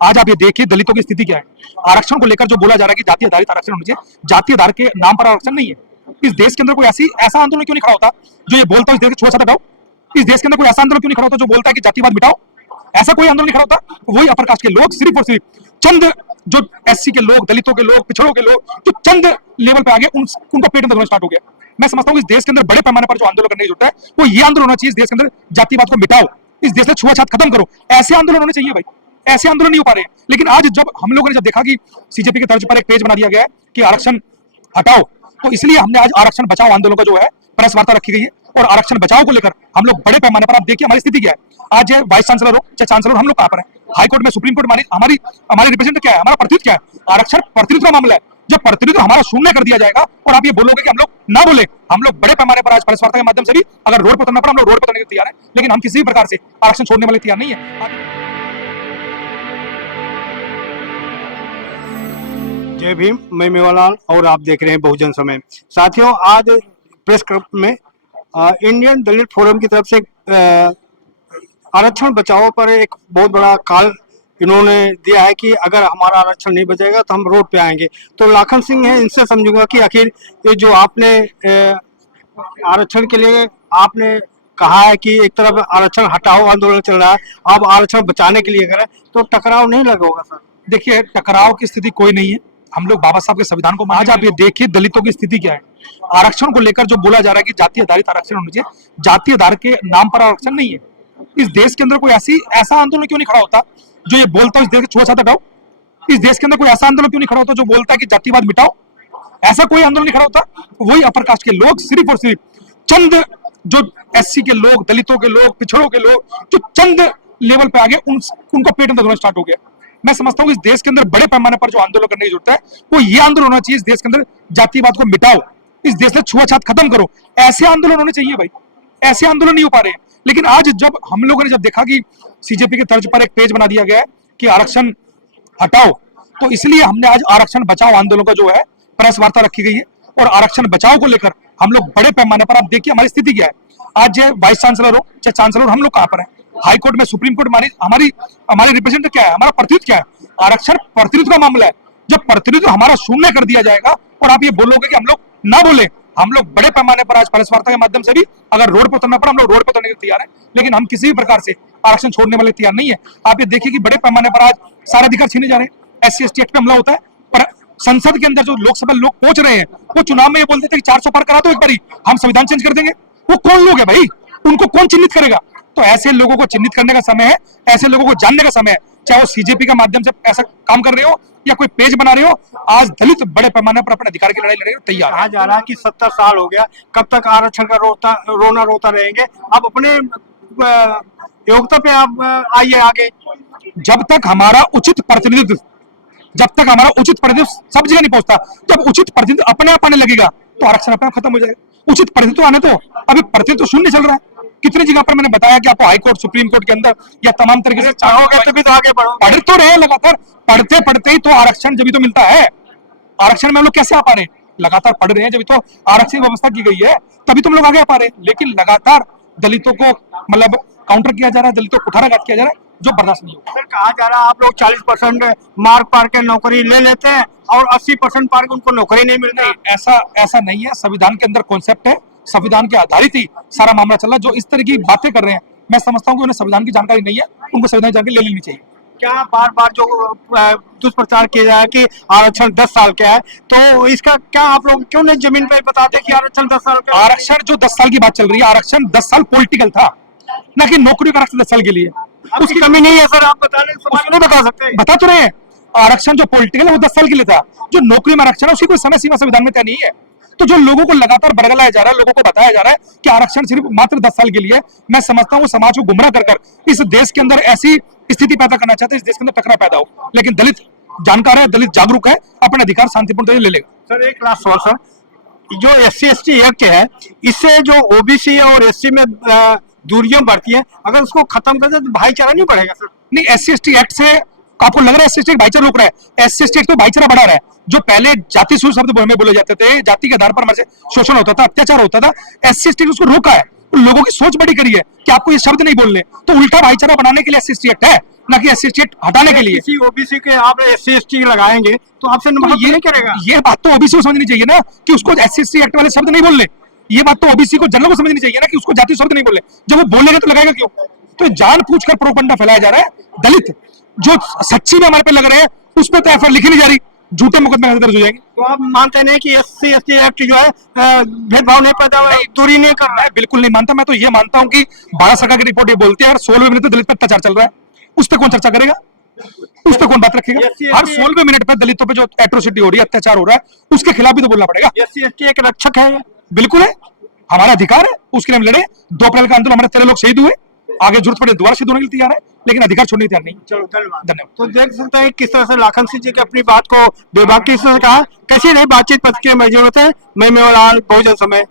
आज आप ये देखिए दलितों की स्थिति क्या है। आरक्षण को लेकर जो बोला जा रहा है कि जाति आधारित आरक्षण होना चाहिए, जाति आधार के नाम पर आरक्षण नहीं है। इस देश के अंदर कोई ऐसा आंदोलन क्यों नहीं खड़ा होता जो ये बोलता है इस देश को छुआ-छूत हटाओ? इस देश के अंदर कोई ऐसा आंदोलन क्यों नहीं खड़ा होता जो बोलता है कि जातिवाद मिटाओ? ऐसा कोई आंदोलन नहीं खड़ा होता। वही अपर कास्ट के लोग सिर्फ और सिर्फ चंद जो एससी के लोग, दलितों के लोग, पिछड़ों के लोग जो चंद लेवल पे आ गए उनका पेट में दर्द स्टार्ट हो गया। मैं समझता हूँ इस देश के अंदर बड़े पैमाने पर जो आंदोलन करने की जरूरत है वो ये आंदोलन होना चाहिए, इस देश के अंदर जातिवाद को मिटाओ, इस देश में छुआ-छूत खत्म करो। ऐसे आंदोलन होने चाहिए भाई, ऐसे आंदोलन नहीं हो पा रहे हैं। लेकिन आज जब हम लोगों ने जब देखा कि सीजेपी की तर्ज पर एक पेज बना दिया गया है कि आरक्षण हटाओ, तो इसलिए हमने आज आरक्षण बचाओ आंदोलन का जो है प्रेस वार्ता रखी गई है। और आरक्षण बचाओ को लेकर हम लोग बड़े पैमाने पर, आप देखिए हमारी स्थिति क्या है। आज वाइस चांसलर हो चाहे चांसलर, हम लोग कहां पर है? हाई कोर्ट में, सुप्रीम कोर्ट में हमारी रिप्रेजेंट क्या है, हमारा प्रतिनिधित्व क्या है? आरक्षण प्रतिनिधित्व का मामला है। जब प्रतिनिधित्व हमारा शून्य कर दिया जाएगा और आप ये बोलोगे कि हम लोग ना बोले, हम लोग बड़े पैमाने पर आज प्रेस वार्ता के माध्यम से भी अगर रोड पर उतरना पड़ा हम लोग रोड पर उतरने को तैयार है, लेकिन हम किसी भी प्रकार से आरक्षण छोड़ने वाले तैयार नहीं है। जय भीम, मैं मेवालाल और आप देख रहे हैं बहुजन समय। साथियों, आज प्रेस क्लब में इंडियन दलित फोरम की तरफ से आरक्षण बचाओ पर एक बहुत बड़ा कॉल इन्होंने दिया है कि अगर हमारा आरक्षण नहीं बचेगा तो हम रोड पे आएंगे। तो लाखन सिंह है, इनसे समझूंगा कि आखिर ये जो आपने आरक्षण के लिए आपने कहा है कि एक तरफ आरक्षण हटाओ आंदोलन चल रहा है, अब आरक्षण बचाने के लिए करें तो टकराव नहीं लगा होगा सर? देखिए, टकराव की स्थिति कोई नहीं है। हम लोग बाबा साहब के संविधान को, आज आप ये देखिए दलितों की स्थिति क्या है। आरक्षण को लेकर जो बोला जा रहा है कि जाति आधारित आरक्षण होना चाहिए, जाति आधार के नाम पर आरक्षण नहीं है। इस देश के अंदर कोई ऐसा आंदोलन क्यों नहीं खड़ा होता जो ये बोलता है इस देश को छुआ-छूत हटाओ? इस देश के अंदर कोई ऐसा आंदोलन क्यों नहीं खड़ा होता जो बोलता है कि जातिवाद मिटाओ? ऐसा कोई आंदोलन नहीं खड़ा होता। वही अपर कास्ट के लोग सिर्फ और सिर्फ चंद जो एससी के लोग, दलितों के लोग, पिछड़ों के लोग जो चंद लेवल पे आ गए उनका पेट में दर्द स्टार्ट हो गया। मैं समझता हूँ इस देश के अंदर बड़े पैमाने पर जो आंदोलन करने की जरूरत है वो ये आंदोलन होना चाहिए, इस देश के अंदर जातिवाद को मिटाओ, इस देश में छुआ-छूत खत्म करो। ऐसे आंदोलन होने चाहिए भाई, ऐसे आंदोलन नहीं हो पा रहे हैं। लेकिन आज जब हम लोगों ने जब देखा कि सीजेपी के तर्ज पर एक पेज बना दिया गया है कि आरक्षण हटाओ, तो इसलिए हमने आज आरक्षण बचाओ आंदोलन का जो है प्रेस वार्ता रखी गई है। और आरक्षण बचाओ को लेकर हम लोग बड़े पैमाने पर, आप देखिए हमारी स्थिति क्या है। आज वाइस चांसलर हो चाहे चांसलर, हम लोग कहां पर है? हाई कोर्ट में, सुप्रीम कोर्ट में हमारी रिप्रेजेंट क्या है, हमारा प्रतिनिधित्व क्या है? आरक्षण प्रतिनिधित्व का मामला है। जब प्रतिनिधित्व हमारा शून्य कर दिया जाएगा और आप ये बोलोगे कि हम लोग ना बोले, हम लोग बड़े पैमाने पर आज प्रेस वार्ता के माध्यम से भी अगर रोड पर उतरना पड़ा हम लोग रोड पर उतरने को तैयार है, लेकिन हम किसी भी प्रकार से आरक्षण छोड़ने वाले तैयार नहीं है। आप ये देखिए कि बड़े पैमाने पर आज सारे अधिकार छीने जा रहे हैं। SC ST एक्ट पे हमला होता है, पर संसद के अंदर जो लोकसभा लोग पहुंच रहे हैं वो चुनाव में ये बोलते थे कि 400 पार करा दो एक बारी, हम संविधान चेंज कर देंगे। वो कौन लोग है भाई? उनको कौन चिन्हित करेगा? तो ऐसे लोगों को चिन्हित करने का समय है, ऐसे लोगों को जानने का समय है। चाहे वो सीजेपी के माध्यम से ऐसा काम कर रहे हो या कोई पेज बना रहे हो, आज दलित बड़े पैमाने पर अपने अधिकार की लड़ाई लड़ने को तैयार है। कहा जा रहा है कि 70 साल हो गया, कब तक आरक्षण का रोना रोता रहेंगे? अब अपने योग्यता पे आप आइए आगे। जब तक हमारा उचित प्रतिनिधित्व सब जगह नहीं पहुंचता, जब उचित प्रतिनिधित्व अपने आप आने लगेगा तो आरक्षण अपने आप खत्म हो जाएगा। उचित प्रतिनिधित्व आने तो, अभी प्रतिनिधित्व शून्य चल रहा है। कितनी जगह पर मैंने बताया कि आपको हाई कोर्ट, सुप्रीम कोर्ट के अंदर या तमाम तरीके से चाहोगे तभी तो आगे बढ़ो। पढ़ तो रहे लगातार, पढ़ते पढ़ते ही तो आरक्षण जब तो मिलता है। आरक्षण में हम लोग कैसे आ पा रहे हैं? लगातार पढ़ रहे हैं, जब तो आरक्षण व्यवस्था की गई है तभी तुम लोग आगे आ पा रहे हैं। लेकिन लगातार दलितों को मतलब काउंटर किया जा रहा है, दलितों को कुठाराघात किया जा रहा है, जो बर्दाश्त नहीं होगा। सर, कहा जा रहा है आप लोग 40% मार्क पार के नौकरी ले लेते हैं और 80% पार के उनको नौकरी नहीं मिलती। ऐसा नहीं है। संविधान के अंदर कॉन्सेप्ट है, संविधान के आधारित ही सारा मामला चल रहा है। जो इस तरह की बातें कर रहे हैं, मैं समझता हूँ कि उन्हें संविधान की जानकारी नहीं है, उनको संविधान की जानकारी ले लेनी चाहिए। क्या बार बार जो दुष्प्रचार किया जाए कि आरक्षण 10 साल का है, तो इसका क्या आप लोग क्यों नहीं जमीन पे बताते कि आरक्षण 10 साल का? आरक्षण जो 10 साल की बात चल रही है, आरक्षण 10 साल पॉलिटिकल था, ना कि नौकरी का आरक्षण 10 साल के लिए। उसकी कमी नहीं है सर, आप नहीं बता सकते? बता तो रहे हैं, आरक्षण जो पॉलिटिकल है वो 10 साल के लिए था। जो नौकरी में आरक्षण है उसकी कोई समय सीमा संविधान में तय नहीं है। तो जो लोगों को लगातार बरगलाया जा रहा है, लोगों को बताया जा रहा है कि आरक्षण सिर्फ मात्र 10 साल के लिए, मैं समझता हूँ समाज को गुमराह कर इस देश के अंदर ऐसी स्थिति पैदा करना चाहते हैं, इस देश के अंदर टकराव पैदा हो। लेकिन दलित जानकार है, दलित जागरूक है, अपने अधिकार शांतिपूर्ण तरीके ले लेगा। सर, एक लास्ट सवाल सर, जो SC ST एक्ट है, इससे जो OBC और SC में दूरियां बढ़ती है, अगर उसको खत्म कर दे तो भाईचारा नहीं बढ़ेगा सर? नहीं, SC ST एक्ट से आपको लग रहा है SC ST भाईचारा रुक रहा है? SC ST एक्ट तो भाईचारा बढ़ा रहा है। जो पहले जाति सूत्र शब्द में बोले जाते थे, जाति के आधार पर हमारे शोषण होता था, अत्याचार होता था, SC ST उसको रोका है। तो लोगों की सोच बड़ी करी है कि आपको ये शब्द नहीं बोलने, तो उल्टा भाईचारा बनाने के लिए SC ST एक्ट है। ना कि SC हटाने के लिए। किसी ओबीसी के आप SC/ST लगाएंगे तो आपसे तो नफरत नहीं करेगा। ये बात तो ओबीसी को समझनी चाहिए ना कि उसको SC/ST एक्ट वाले शब्द नहीं बोलने। ये बात तो ओबीसी को जनरल को समझनी चाहिए ना कि उसको जाति शब्द नहीं बोलने। जब वो बोलेगा तो लगाएगा क्यों? तो जानबूझकर प्रोपगंडा फैलाया जा रहा है। दलित जो सच्ची में हमारे पे लग रहे हैं उस पर तो एफआईआर लिखी नहीं जा रही, झूठे मुकदमे दर्ज हो जाएंगे। तो आप मानते नहीं कि SC/ST एक्ट जो है भेदभाव नहीं पैदा दूरी नहीं कर रहा है? मैं बिल्कुल नहीं मानता। मैं तो ये मानता हूं कि भारत सरकार की रिपोर्ट ये बोलती है अगर 16वें मिनट पे दलित पर अत्याचार चल रहा है उस पर कौन चर्चा करेगा, उस पर कौन बात रखेगा? हर 16वें मिनट पर दलितों पे जो एट्रोसिटी हो रही है, अत्याचार हो रहा है, उसके खिलाफ भी तो बोलना पड़ेगा। SC/ST एक रक्षक है ये। बिल्कुल है, हमारा अधिकार है, उसके लिए हम लड़े। 2 अप्रैल का आंदोलन हमारे 13 लोग शहीद हुए, आगे जरूरत पड़े दोबारा शहीद होने के लिए तैयार है, लेकिन अधिकार छोड़ने के तैयार नहीं। चलो धन्यवाद। धन्यवाद। तो देख सकते हैं किस तरह से लाखन सिंह जी की अपनी बात को बेबाकी से कहा। कैसी रही बातचीत? प्रतिक्रिया में जरूरत है। मैं मेवालाल, बहुजन समय।